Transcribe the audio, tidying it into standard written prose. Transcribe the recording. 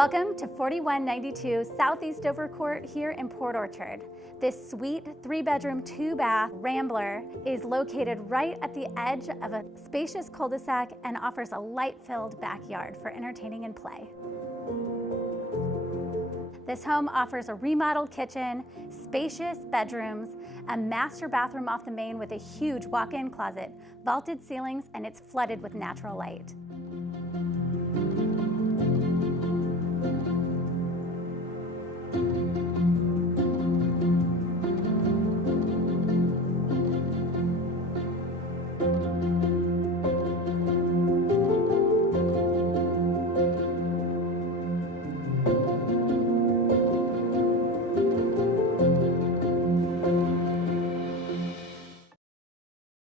Welcome to 4192 Southeast Dover Court here in Port Orchard. This sweet 3-bedroom, 2-bath Rambler is located right at the edge of a spacious cul-de-sac and offers a light-filled backyard for entertaining and play. This home offers a remodeled kitchen, spacious bedrooms, a master bathroom off the main with a huge walk-in closet, vaulted ceilings, and it's flooded with natural light.